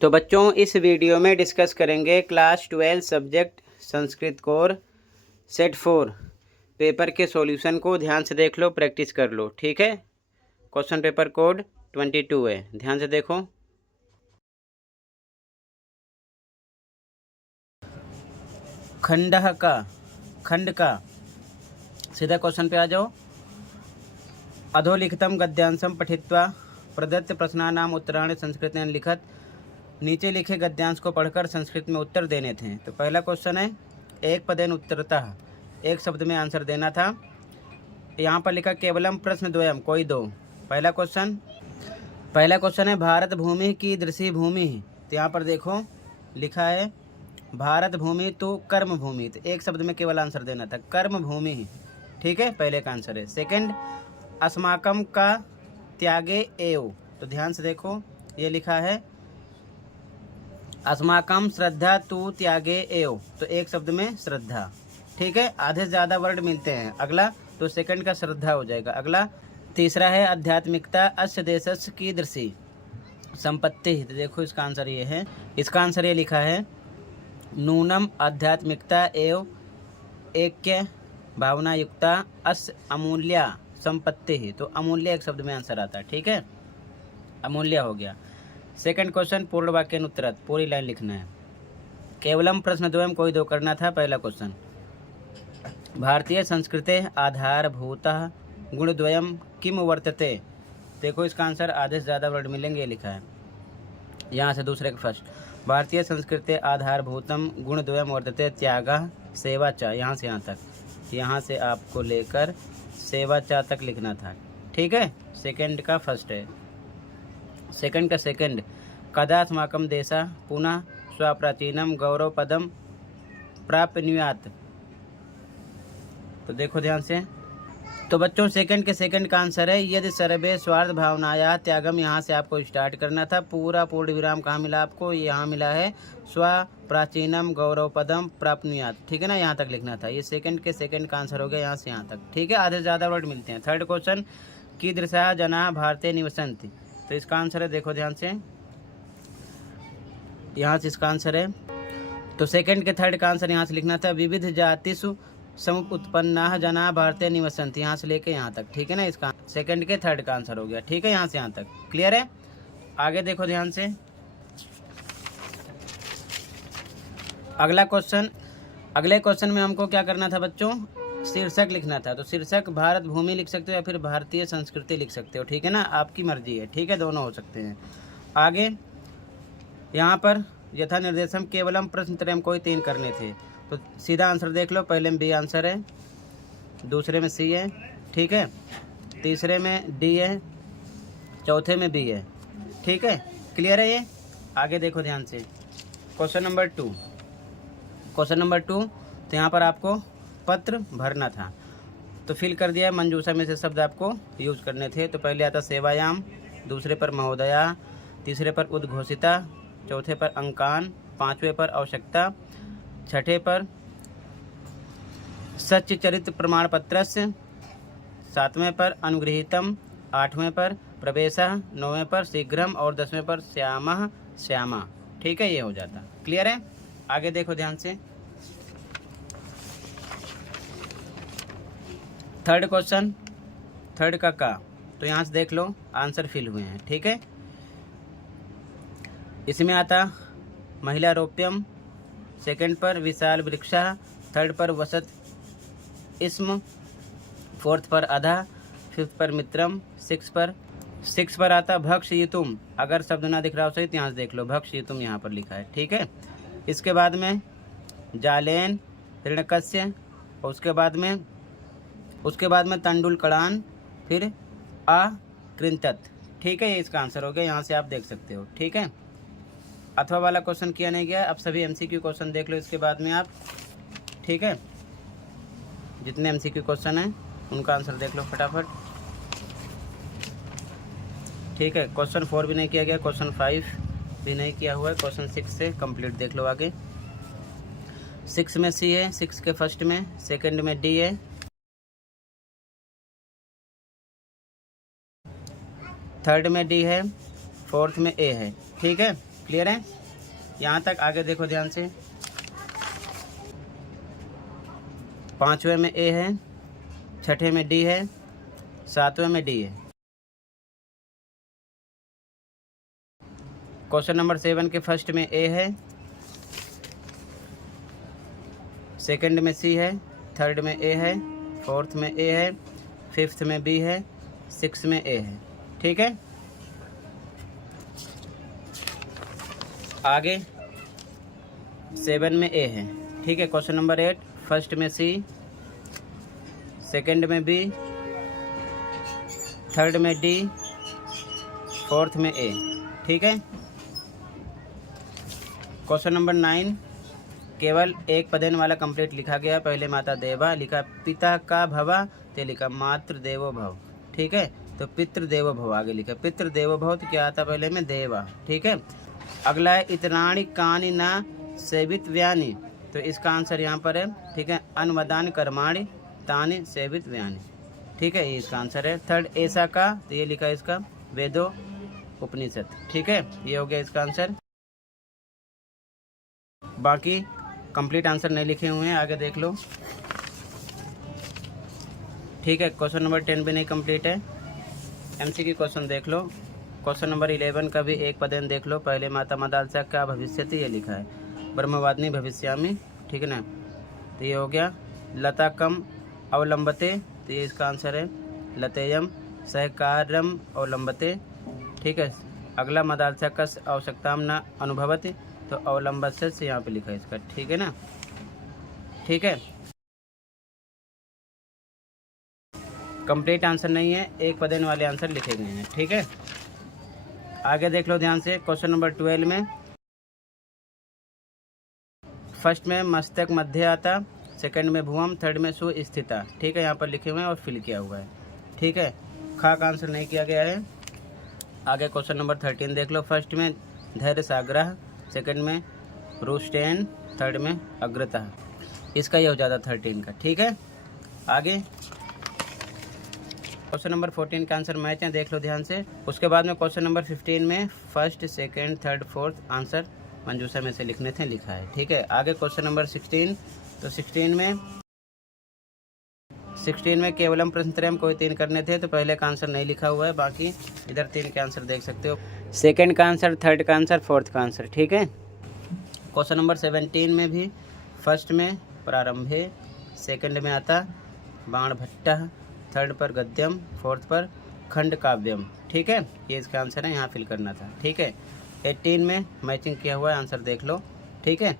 तो बच्चों इस वीडियो में डिस्कस करेंगे class 12 subject Sanskrit core set 4 paper के सॉल्यूशन को। ध्यान से देख लो, प्रैक्टिस कर लो, ठीक है। क्वेश्चन पेपर कोड 22 है, ध्यान से देखो। खंड का सीधा क्वेश्चन पे आ जाओ। अधोलिखितम गद्यांशम पठित्वा प्रदत्त प्रश्नानाम उत्तराणि संस्कृतेन लिखत। नीचे लिखे गद्यांश को पढ़कर संस्कृत में उत्तर देने थे। तो पहला क्वेश्चन है एक पदेन उत्तरतः, एक शब्द में आंसर देना था। यहाँ पर लिखा केवलम प्रश्न द्वयम, कोई दो। पहला क्वेश्चन है भारत भूमि की दृश्य भूमि। तो यहाँ पर देखो लिखा है भारत भूमि तो कर्म भूमि। तो एक शब्द में केवल आंसर देना था कर्म भूमि, ठीक है, पहले का आंसर है। सेकंड अस्माकम का त्यागे एव। तो ध्यान से देखो ये लिखा है अस्माकम श्रद्धा तू त्यागे एव। तो एक शब्द में श्रद्धा, ठीक है, आधे से ज़्यादा वर्ड मिलते हैं। अगला तो सेकंड का श्रद्धा हो जाएगा। अगला तीसरा है आध्यात्मिकता अस्य देशस्य कीदृशी संपत्ति। तो देखो इसका आंसर ये है, इसका आंसर ये लिखा है नूनम आध्यात्मिकता एवं ऐक्य भावना युक्ता अस्य अमूल्या संपत्ति। तो अमूल्य एक शब्द में आंसर आता है, ठीक है, अमूल्य हो गया। सेकंड क्वेश्चन पूर्ण वाक्य उत्तरत, पूरी लाइन लिखना है। केवलम प्रश्न द्वयम, कोई दो करना था। पहला क्वेश्चन भारतीय संस्कृते आधारभूतः गुणद्वयम किम वर्तते। देखो इसका आंसर आधे से ज़्यादा वर्ड मिलेंगे, लिखा है यहाँ से दूसरे का फर्स्ट। भारतीय संस्कृते आधारभूतम गुणद्वयम वर्तते त्यागः सेवा च। यहाँ से यहाँ तक, यहाँ से आपको लेकर सेवा च तक लिखना था, ठीक है। सेकंड का फर्स्ट है, सेकंड का सेकंड कदा अस्माकं देशः पुनः स्वप्राचीनम गौरव पदम प्राप्नुयात्। तो देखो ध्यान से। तो बच्चों सेकंड के सेकंड का आंसर है यदि सर्वे स्वार्थ भावनाया त्यागम। यहाँ से आपको स्टार्ट करना था। पूरा पूर्ण विराम कहाँ मिला आपको, यहाँ मिला है स्व प्राचीनम गौरव पदम प्राप्नुयात्, ठीक है ना, यहाँ तक लिखना था। ये सेकंड के सेकंड का आंसर हो गया यहाँ से यहाँ तक, ठीक है, आधे से ज़्यादा वर्ड मिलते हैं। थर्ड क्वेश्चन कीदृशः जनाः भारते निवसन्ति। तो इसका आंसर है, देखो ध्यान से, यहाँ से इसका आंसर है। तो सेकंड के थर्ड का आंसर यहाँ से लिखना था विविध जातिषु समुत्पन्नाः जनाः भारते निवसन्ति, यहाँ से लेके यहाँ तक, ठीक है ना। इसका सेकंड के थर्ड का आंसर हो गया, ठीक है, यहाँ से यहाँ तक क्लियर है। आगे देखो ध्यान से, अगला क्वेश्चन। अगले क्वेश्चन में हमको क्या करना था बच्चों, शीर्षक लिखना था। तो शीर्षक भारत भूमि लिख सकते हो या फिर भारतीय संस्कृति लिख सकते हो, ठीक है ना, आपकी मर्जी है, ठीक है, दोनों हो सकते हैं। आगे यहाँ पर यथा निर्देशम केवलम प्रश्न त्रयम, कोई तीन करने थे। तो सीधा आंसर देख लो, पहले में बी आंसर है, दूसरे में सी है, ठीक है, तीसरे में डी है, चौथे में बी है, ठीक है, क्लियर है ये। आगे देखो ध्यान से, क्वेश्चन नंबर टू। तो यहाँ पर आपको पत्र भरना था, तो फिल कर दिया है। मंजूषा में से शब्द आपको यूज करने थे। तो पहले आता सेवायाम, दूसरे पर महोदया, तीसरे पर उद्घोषिता, चौथे पर अंकान, पांचवें पर आवश्यकता, छठे पर सच्च चरित्र प्रमाण पत्रस्य, सातवें पर अनुगृहीतम, आठवें पर प्रवेशः, नौवें पर शीघ्रम और 10वें पर श्यामः श्यामा, ठीक है, ये हो जाता। क्लियर है। आगे देखो ध्यान से, थर्ड क्वेश्चन, थर्ड का तो यहाँ से देख लो आंसर फिल हुए हैं, ठीक है। इसमें आता महिला रोप्यम, सेकंड पर विशाल वृक्षा, थर्ड पर वसत इस्म, फोर्थ पर आधा, फिफ्थ पर मित्रम, सिक्स पर आता भक्षयितुम। अगर शब्द ना दिख रहा हो सही तो यहाँ से देख लो, भक्षयितुम यहाँ पर लिखा है, ठीक है। इसके बाद में जालेन ऋणकस्य, और उसके बाद में तंडुल कड़ान, फिर अकृंतत, ठीक है, ये इसका आंसर हो गया। यहाँ से आप देख सकते हो, ठीक है। अथवा वाला क्वेश्चन किया नहीं गया। अब सभी एमसीक्यू क्वेश्चन देख लो इसके बाद में आप, ठीक है, जितने एमसीक्यू क्वेश्चन हैं उनका आंसर देख लो फटाफट, ठीक है। क्वेश्चन 4 भी नहीं किया गया, क्वेश्चन 5 भी नहीं किया हुआ है, क्वेश्चन 6 से कंप्लीट देख लो आगे। 6 में सी है, 6 के फर्स्ट में, सेकंड में डी है, थर्ड में डी है, फोर्थ में ए है, ठीक है, क्लियर है यहाँ तक? आगे देखो ध्यान से। 5वें में ए है, 6ठे में डी है, 7वें में डी है। क्वेश्चन नंबर 7 के फर्स्ट में ए है, सेकंड में सी है, थर्ड में ए है, फोर्थ में ए है, फिफ्थ में बी है, सिक्स में ए है। ठीक है, आगे 7 में ए है। ठीक है, क्वेश्चन नंबर 8 फर्स्ट में सी, सेकंड में बी, थर्ड में डी, फोर्थ में ए। ठीक है, क्वेश्चन नंबर 9 केवल एक पदेन वाला कंप्लीट लिखा गया। पहले माता देवा लिखा, पिता का भवा ते लिखा मातृ देवो भव। ठीक है, तो पितृ देवो भव आगे लिखा, पितृ देवो भव तो क्या आता पहले में देवा। ठीक है, अगला है इतराणी कानी ना सेवित व्यानी, तो इसका आंसर यहाँ पर है। ठीक है, अनुवदान कर्माणी तानि सेवित व्यानी। ठीक है, ये इसका आंसर है। थर्ड ऐसा का, तो ये लिखा है इसका वेदो उपनिषद। ठीक है, ये हो गया इसका आंसर। बाकी कंप्लीट आंसर नहीं लिखे हुए हैं, आगे देख लो। ठीक है, क्वेश्चन नंबर 10 भी नहीं कंप्लीट है। एमसीक्यू क्वेश्चन देख लो। क्वेश्चन नंबर 11 का भी एक पदेन देख लो। पहले माता मदालसा क्या भविष्यति, ये लिखा है ब्रह्मवादिनी भविष्यामी। ठीक है ना, तो ये हो गया। लता कम अवलंबते, तो ये इसका आंसर है लतेयम सहकारम अवलंबते। ठीक है, अगला मदालसा कस आवश्यकता न अनुभवती, तो अवलंबत से यहाँ पे लिखा है इसका। ठीक है ना, ठीक है, कंप्लीट आंसर नहीं है, एक पदेन वाले आंसर लिखे गए हैं। ठीक है, आगे देख लो ध्यान से। क्वेश्चन नंबर 12 में फर्स्ट में मस्तक मध्य आता, सेकंड में भुवम, थर्ड में सुस्थिता। ठीक है, यहाँ पर लिखे हुए हैं और फिल किया हुआ है। ठीक है, खा का आंसर नहीं किया गया है। आगे क्वेश्चन नंबर 13 देख लो। फर्स्ट में धैर्य साग्रह, सेकंड में रुस्टेन, थर्ड में अग्रता। इसका ये हो जाता 13 का। ठीक है, आगे क्वेश्चन नंबर 14 का आंसर मैच है, देख लो ध्यान से। उसके बाद में क्वेश्चन नंबर 15 में first, second, third, fourth answer मंजूषा में से लिखने थे, लिखा है। ठीक है, आगे क्वेश्चन नंबर 16, तो 16 में केवलम प्रश्नत्रयम कोई 3 करने थे, तो पहले का आंसर नहीं लिखा हुआ है। बाकी इधर 3 के आंसर देख सकते हो, सेकंड का आंसर, थर्ड का आंसर, फोर्थ का आंसर। ठीक है, क्वेश्चन नंबर 17 में भी फर्स्ट में प्रारंभे, सेकंड में आता बाण भट्टा, थर्ड पर गद्यम, फोर्थ पर खंड काव्यम। ठीक है, ये इसका आंसर है, यहाँ फिल करना था। ठीक है, 18 में मैचिंग किया हुआ है, आंसर देख लो। ठीक है।